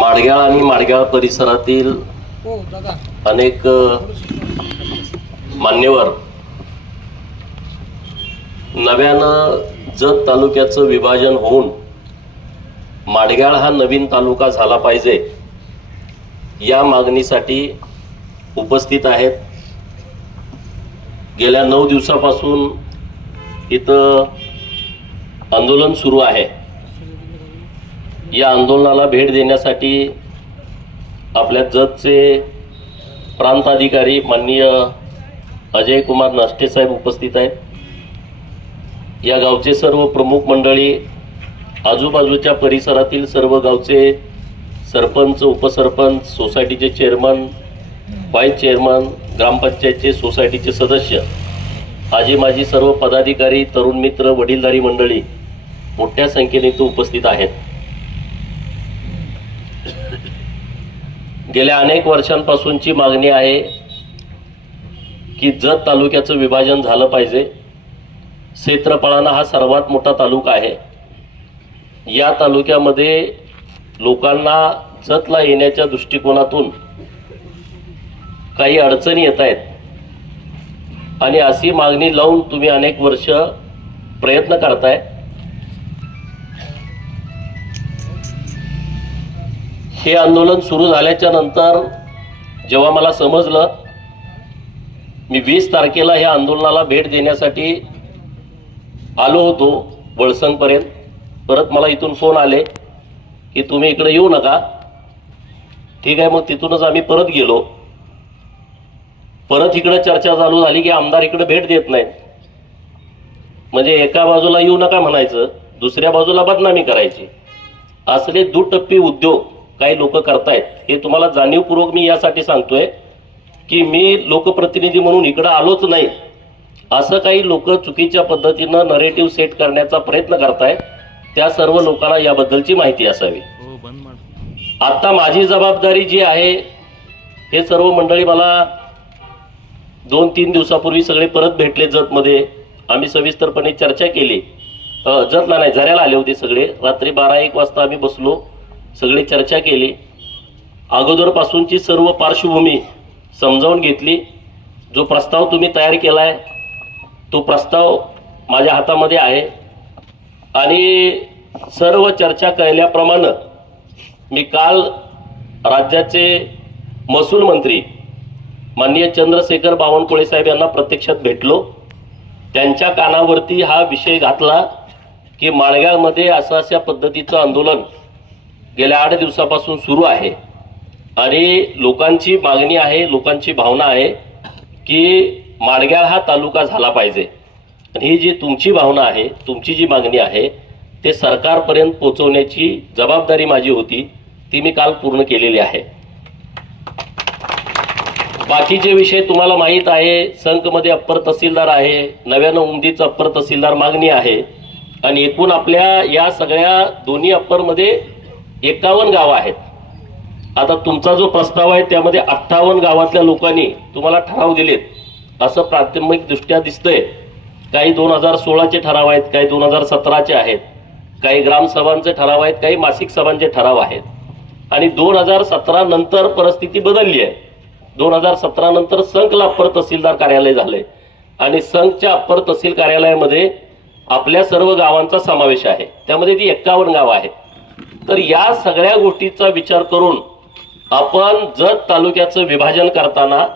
माडगाळ आणि माडगाळ परिसरातील अनेक मान्यवर नव्यानं जत तालुक्याचं विभाजन होऊन माडगाळ हा नवीन तालुका झाला पाहिजे या मागणीसाठी उपस्थित आहेत। गेल्या 9 दिवसापासून इथं आंदोलन सुरू आहे। या आंदोलनाला भेट देण्यासाठी आपल्या जतचे प्रांत अधिकारी माननीय अजय कुमार नष्टे साहेब उपस्थित आहेत। या गावचे सर्व प्रमुख मंडळी, आजूबाजूच्या परिसरातील सर्व गावचे सरपंच, उपसरपंच, सोसायटीचे चेअरमन, व्हाईस चेअरमन, ग्रामपंचायतचे सोसायटीचे सदस्य, आजी माजी सर्व पदाधिकारी, तरुण मित्र, वडीलधारी मंडळी मोठ्या संख्येने इथे उपस्थित आहेत। गेल्या अनेक वर्षांपासूनची मागणी आहे की जत तालुक्याचं विभाजन झालं पाहिजे। क्षेत्रफळाने हा सर्वात मोठा तालुका आहे। या तालुक्यामध्ये लोकांना जतला येण्याच्या दृष्टिकोनातून काही अडचणी येत आहेत आणि अशी मागणी लावून तुम्ही अनेक वर्ष प्रयत्न करताय। हे आंदोलन सुरू झाल्याच्या नंतर जेव्हा मला समजलं, मी 20 तारखेला ह्या आंदोलनाला भेट देण्यासाठी आलो होतो वळसंगपर्यंत। परत मला इथून फोन आले की तुम्ही इकडे येऊ नका। ठीक आहे, मग तिथूनच आम्ही परत गेलो। परत इकडे चर्चा चालू झाली की आमदार इकडे भेट देत नाहीत, म्हणजे एका बाजूला येऊ नका म्हणायचं, दुसऱ्या बाजूला बदनामी करायची। असले दुटप्पी उद्योग काही लोक करतायत। हे तुम्हाला जाणीवपूर्वक मी यासाठी सांगतोय की मी लोकप्रतिनिधी म्हणून इकडे आलोच नाही, असं काही लोक चुकीच्या पद्धतीनं नरेटिव्ह सेट करण्याचा प्रयत्न करतायत। त्या सर्व लोकांना याबद्दलची माहिती असावी। आता माझी जबाबदारी जी आहे, हे सर्व मंडळी मला 2-3 दिवसापूर्वी सगळे परत भेटले जतमध्ये। आम्ही सविस्तरपणे चर्चा केली। जतला नाही, झऱ्याला आले होते सगळे। रात्री 12-1 वाजता आम्ही बसलो, सगळी चर्चा केली। अगोदरपासूनची सर्व पार्श्वभूमी समजावून घेतली। जो प्रस्ताव तुम्ही तयार केलाय तो प्रस्ताव माझ्या हातामध्ये आहे आणि सर्व चर्चा केल्याप्रमाणे मी काल राज्याचे महसूल मंत्री माननीय चंद्रशेखर बावनकुळे साहेब यांना प्रत्यक्षात भेटलो। त्यांच्या कानावरती हा विषय घातला की माडगाळमध्ये अशा पद्धतीचं आंदोलन गेल्या 8 दिवसापासून सुरू आहे आणि लोकांची मागणी आहे, लोकांची भावना आहे की माडगाळ हा तालुका झाला पाहिजे। ही जी तुमची भावना आहे, तुमची जी मागणी आहे, ते सरकारपर्यंत पोहोचवण्याची जबाबदारी माझी होती, ती मी काल पूर्ण केलेली आहे। बाकीचे विषय तुम्हाला माहीत आहे। संकमध्ये अप्पर तहसीलदार आहे, नव्यानं उमदीचं अप्पर तहसीलदार मागणी आहे आणि एकूण आपल्या या सगळ्या दोन्ही अप्परमध्ये 51 गावं आहेत। आता तुमचा जो प्रस्ताव आहे त्यामध्ये 58 गावातल्या लोकांनी तुम्हाला ठराव दिलेत असं प्राथमिक दृष्ट्या दिसतंय। काही 2016चे ठराव आहेत, काही 2017चे आहेत, काही ग्रामसभांचे ठराव आहेत, काही मासिक सभांचे ठराव आहेत आणि 2017 नंतर परिस्थिती बदलली आहे। 2017 नंतर संकला अप्पर तहसीलदार कार्यालय झालंय आणि संकच्या अप्पर तहसील कार्यालयामध्ये आपल्या सर्व गावांचा समावेश आहे, त्यामध्ये ती 51 गावं आहेत। तर या सगळ्या गोष्टीचा विचार करून आपण जत तालुक्याचं विभाजन करताना,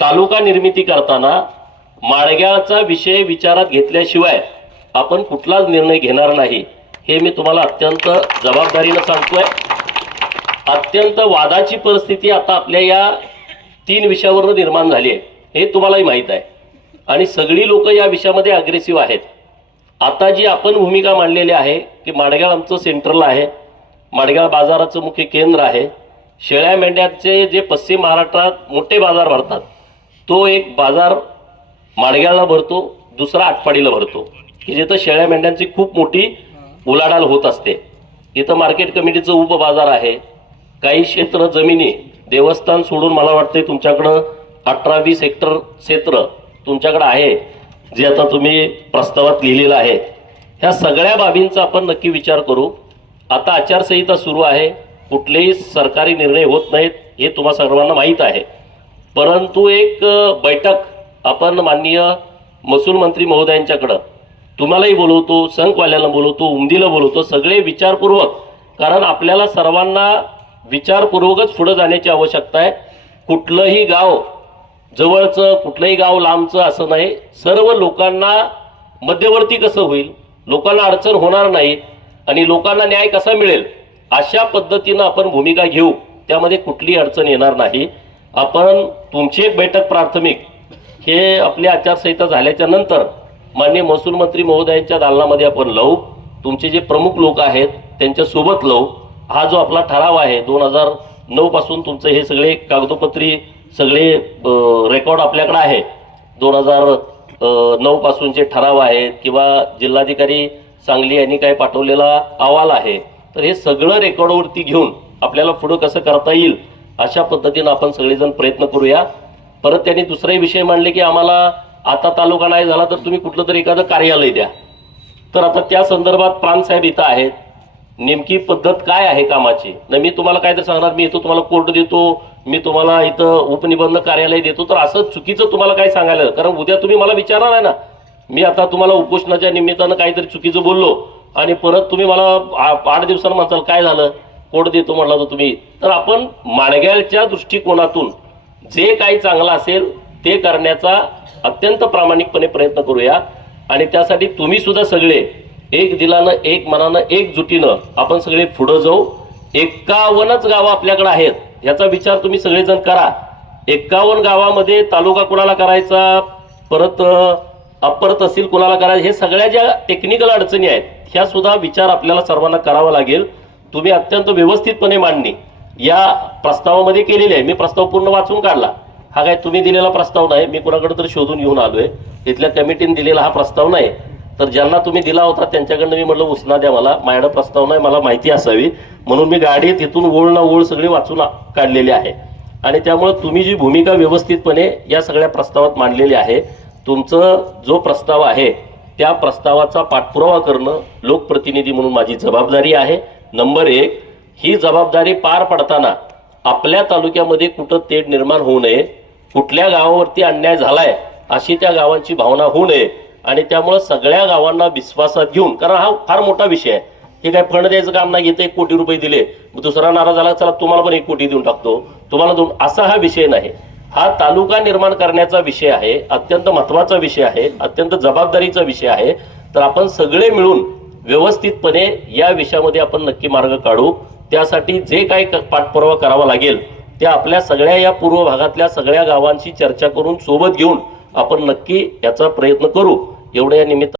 तालुका निर्मिती करताना माडगाळचा विषय विचारात घेतल्याशिवाय आपण कुठलाच निर्णय घेणार नाही, हे मी तुम्हाला अत्यंत जबाबदारीने सांगतोय। अत्यंत वादाची परिस्थिती आता आपल्या या 3 विषयावर निर्माण झाली आहे, हे तुम्हालाही माहीत आहे आणि सगळी लोक या विषयामध्ये अग्रेसिव्ह आहेत। आता जी आपण भूमिका मांडलेली आहे की माडगाळ आमचं सेंट्रल आहे, माडगाळ बाजाराचं मुख्य केंद्र आहे। शेळ्या मेंढ्यांचे जे पश्चिम महाराष्ट्रात मोठे बाजार भरतात, तो एक बाजार माडगाळला भरतो, दुसरा आटपाडीला भरतो, की जिथं शेळ्या मेंढ्यांची खूप मोठी उलाढाल होत असते। इथं मार्केट कमिटीचं उपबाजार आहे। काही क्षेत्र जमिनी देवस्थान सोडून मला वाटतंय तुमच्याकडं 18-20 हेक्टर क्षेत्र तुमच्याकडे आहे, जे आता तुम्ही प्रस्तावात लिहिलेलं आहे। ह्या सगळ्या बाबींचा आपण नक्की विचार करू। आता आचारसंहिता सुरू आहे, कुठलेही सरकारी निर्णय होत नाहीत हे तुम्हा सर्वांना माहीत आहे. परंतु एक बैठक आपण माननीय महसूल मंत्री महोदयांच्याकडं तुम्हालाही बोलवतो, संघवाल्यांना बोलवतो, उमदीला बोलवतो, सगळे विचारपूर्वक, कारण आपल्याला सर्वांना विचारपूर्वकच पुढे जाण्याची आवश्यकता आहे. कुठलंही गाव जवळचं, कुठलंही गाव लांबचं असं नाही. सर्व लोकांना मध्यवर्ती कसं होईल, लोकांना अडचण होणार नाही आणि लोकांना न्याय कसा मिळेल अशा पद्धतीनं आपण भूमिका घेऊ. त्यामध्ये कुठलीही अडचण येणार नाही. आपण तुमची एक बैठक प्राथमिक हे आपली आचारसंहिता झाल्याच्या नंतर माननीय महसूल मंत्री महोदयांच्या दालनामध्ये आपण लावू. तुमचे जे प्रमुख लोक आहेत त्यांच्यासोबत लावू. हा जो आपला ठराव आहे 2009 पासून तुमचं हे सगळे कागदोपत्री सगळे रेकॉर्ड आपल्याकडे आहे. 2009 पासूनचे ठराव आहेत किंवा जिल्हाधिकारी सांगली यांनी काय पाठवलेला अहवाल आहे, तर हे सगळं रेकॉर्डवरती घेऊन आपल्याला पुढं कसं करता येईल अशा पद्धतीनं आपण सगळेजण प्रयत्न करूया. परत त्यांनी दुसराही विषय मांडले की आम्हाला आता तालुका नाही झाला तर तुम्ही कुठलं तरी एखादं कार्यालय द्या. तर आता त्या संदर्भात प्राणसाहेब इथं आहेत. नेमकी पद्धत काय आहे कामाची, न मी तुम्हाला काय तर सांगणार मी इथं तुम्हाला कोर्ट देतो, मी तुम्हाला इथं उपनिबंधक कार्यालय देतो, तर असं चुकीचं तुम्हाला काय सांगायला, कारण उद्या तुम्ही मला विचारणार आहे ना, मी आता तुम्हाला उपोषणाच्या निमित्तानं काहीतरी चुकीचं बोललो आणि परत तुम्ही मला 8 दिवसांनी म्हणताल काय झालं, कोर्ट देतो म्हटलं तर तुम्ही. तर आपण माणग्याच्या दृष्टिकोनातून जे काही चांगलं असेल ते करण्याचा अत्यंत प्रामाणिकपणे प्रयत्न करूया. आणि त्यासाठी तुम्ही सुद्धा सगळे एक दिलानं, एक मनानं, एकजुटीनं आपण सगळे पुढं जाऊ. 51च गावं आपल्याकडे आहेत, याचा विचार तुम्ही सगळेजण करा. 51 गावामध्ये तालुका कुणाला करायचा, परत अप्पर तहसील कुणाला करायचं, हे सगळ्या ज्या टेक्निकल अडचणी आहेत ह्या सुद्धा विचार आपल्याला सर्वांना करावा लागेल. तुम्ही अत्यंत व्यवस्थितपणे मांडणी या प्रस्तावामध्ये केलेली आहे. मी प्रस्ताव पूर्ण वाचून काढला. हा काय तुम्ही दिलेला प्रस्ताव नाही, मी कुणाकडे तर शोधून घेऊन आलोय. इथल्या कमिटीने दिलेला हा प्रस्ताव नाही. तर ज्यांना तुम्ही दिला होता त्यांच्याकडनं मी म्हटलं उसना द्या, मला माझ्याकडे प्रस्ताव नाही, मला माहिती असावी म्हणून मी गाडीत इथून ओळ ना ओळ सगळी वाचून काढलेली आहे. आणि त्यामुळे तुम्ही जी भूमिका व्यवस्थितपणे या सगळ्या प्रस्तावात मांडलेली आहे, तुमचं जो प्रस्ताव आहे त्या प्रस्तावाचा पाठपुरावा करणं लोकप्रतिनिधी म्हणून माझी जबाबदारी आहे. नंबर 1, ही जबाबदारी पार पडताना आपल्या तालुक्यामध्ये कुठं तेढ निर्माण होऊ नये, कुठल्या गावावरती अन्याय झालाय अशी त्या गावांची भावना होऊ नये. आणि त्यामुळे सगळ्या गावांना विश्वासात घेऊन, कारण हा फार मोठा विषय आहे, हे काय फंड द्यायचं काम नाही. घेतं 1 कोटी रुपये दिले, दुसरा नाराज झाला चला तुम्हाला पण 1 कोटी देऊन टाकतो, तुम्हाला 2, असा हा विषय नाही. हा तालुका निर्माण करण्याचा विषय आहे, अत्यंत महत्वाचा विषय आहे, अत्यंत जबाबदारीचा विषय आहे. तर आपण सगळे मिळून व्यवस्थितपणे या विषयामध्ये आपण नक्की मार्ग काढू. त्यासाठी जे काही पाठपुरावा करावा लागेल ते आपल्या सगळ्या या पूर्व भागातल्या सगळ्या गावांशी चर्चा करून सोबत घेऊन आपण नक्की याचा प्रयत्न करू. एवढ्या निमित्त